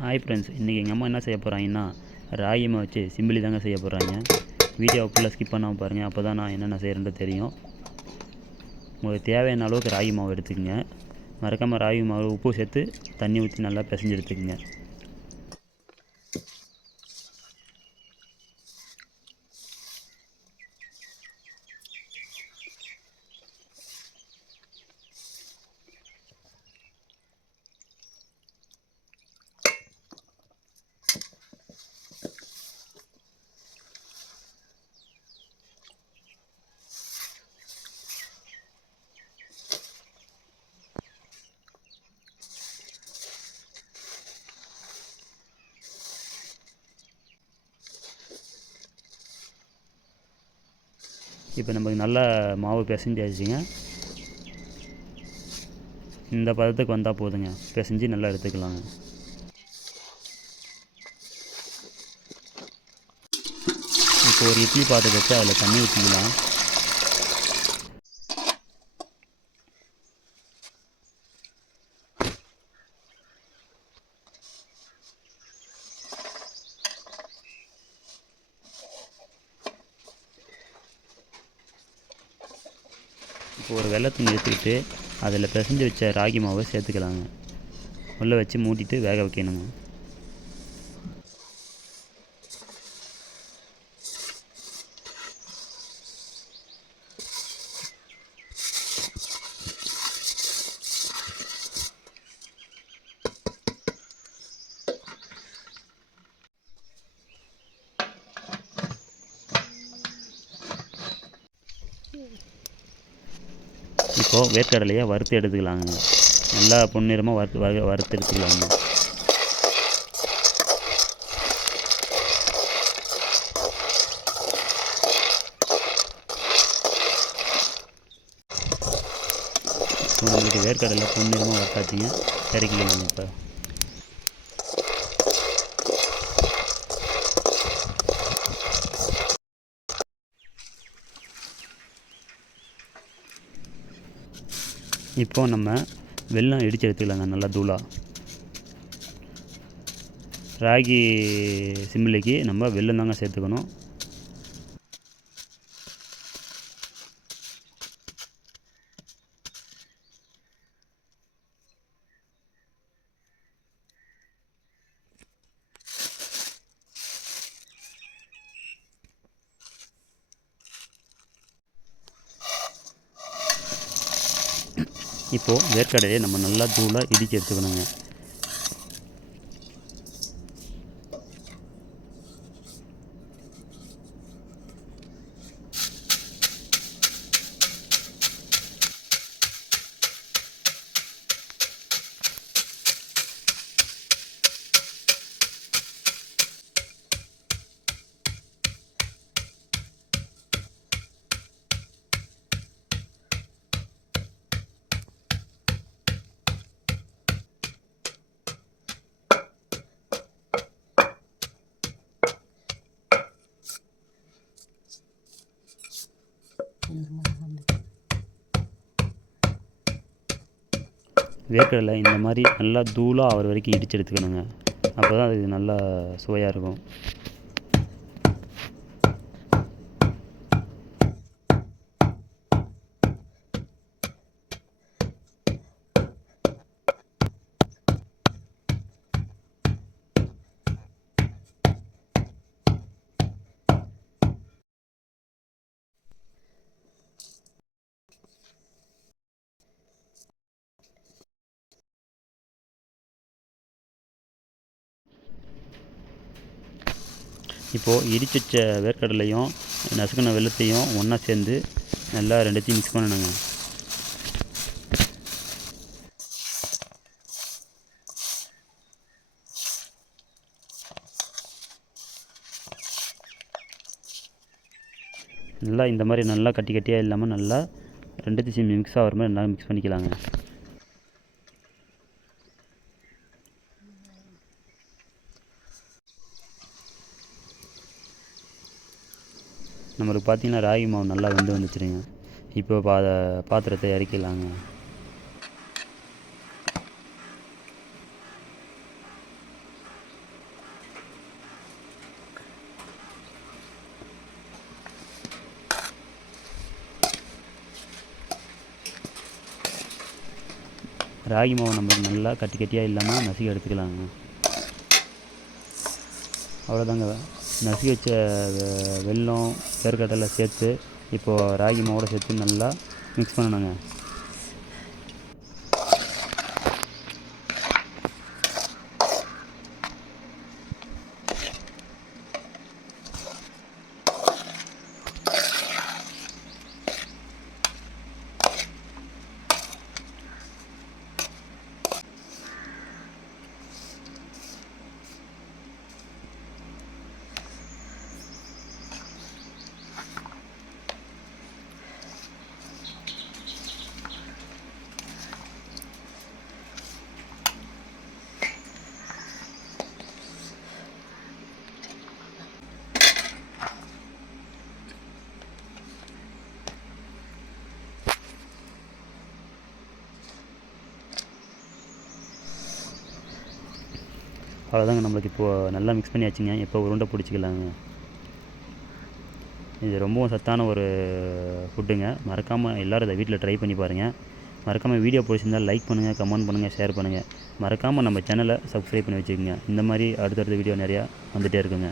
Hi friends, இன்றைக்கி எங்கள் அம்மா என்ன செய்ய போகிறாங்கன்னா ராகி மாவு வச்சு சிம்பிளி தாங்க செய்ய போகிறாங்க. வீடியோவை ஃபுல்லாக ஸ்கிப் பண்ணாமல் பாருங்கள், அப்போ தான் நான் என்னென்ன செய்கிறேன்னு தெரியும். உங்களுக்கு தேவையான அளவுக்கு ராகி மாவு எடுத்துக்கங்க. மறக்காமல் ராகி மாவு உப்பு சேர்த்து தண்ணி ஊற்றி நல்லா பிசைஞ்சு எடுத்துக்கங்க. இப்போ நமக்கு நல்லா மாவு பிசைஞ்சாச்சுங்க. இந்த பதத்துக்கு வந்தால் போதுங்க, பிசைஞ்சு நல்லா எடுத்துக்கலாங்க. இப்போ ஒரு இட்லி பாத்திரத்தை வச்சு அதில் தண்ணி ஊற்றிக்கலாம். இப்போ ஒரு வெள்ளத்தை எடுத்துக்கிட்டு அதில் பிசைஞ்சு வச்ச ராகி மாவை சேர்த்துக்கலாங்க. உள்ளே வச்சு மூடிட்டு வேக வைக்கணுங்க. இப்போது வேர்க்கடலையை வறுத்து எடுத்துக்கலாங்க. நல்லா பொன்னிறமாக வறுத்து எடுத்துக்கலாங்க. நம்மளுக்கு வேர்க்கடலை பொன்னிறமாக வறுத்தாச்சுங்க, இறக்கிக்கலாங்க. இப்போ நம்ம வெல்லம் இடித்து எடுத்துக்கலாங்க, நல்லா தூளாக. ராகி சிம்பிளிக்கு நம்ம வெல்லம் தாங்க சேர்த்துக்கணும். இப்போது வேர்க்கடலையை நம்ம நல்லா தூளாக இடித்து எடுத்துக்கணுங்க. வேர்க்கடலை இந்த மாதிரி நல்லா தூளாக ஆகிற வரைக்கும் இடித்து எடுத்துக்கணுங்க. அப்போ தான் அது நல்லா சுவையாக இருக்கும். இப்போது இடித்து வச்ச வேர்க்கடலையும் நசுக்கின வெல்லத்தையும் ஒன்றா சேர்ந்து நல்லா ரெண்டுத்தையும் மிக்ஸ் பண்ணணுங்க. நல்லா இந்த மாதிரி நல்லா கட்டி கட்டியாக இல்லாமல் நல்லா ரெண்டுத்தையும் மிக்ஸ் ஆகிற மாதிரி நல்லா மிக்ஸ் பண்ணிக்கலாங்க. நம்மளுக்கு பார்த்திங்கன்னா ராகி மாவு நல்லா வெந்து வந்துச்சுருங்க. இப்போ பாத்திரத்தை இறக்கிடலாங்க. இப்போ ராகி மாவு நம்மளுக்கு நல்லா கட்டி கட்டியாக இல்லாமல் நசுக்கி எடுத்துக்கலாங்க. அவ்வளோதாங்க. நசுக்கி வச்ச வெல்லம் வேர்க்கடலை சேர்த்து இப்போது ராகி மாவோட சேர்த்து நல்லா மிக்ஸ் பண்ணணுங்க. அவ்வளோதாங்க. நம்மளுக்கு இப்போது நல்லா மிக்ஸ் பண்ணியாச்சுங்க. இப்போ உருண்டை பிடிச்சிக்கலாங்க. இது ரொம்பவும் சத்தான ஒரு ஃபுட்டுங்க. மறக்காமல் எல்லோரும் இதை வீட்டில் ட்ரை பண்ணி பாருங்கள். மறக்காமல் வீடியோ பிடிச்சிருந்தால் லைக் பண்ணுங்கள், கமெண்ட் பண்ணுங்கள், ஷேர் பண்ணுங்கள். மறக்காமல் நம்ம சேனலை சப்ஸ்கிரைப் பண்ணி வச்சுக்கோங்க. இந்த மாதிரி அடுத்தடுத்த வீடியோ நிறையா வந்துகிட்டே இருக்குங்க.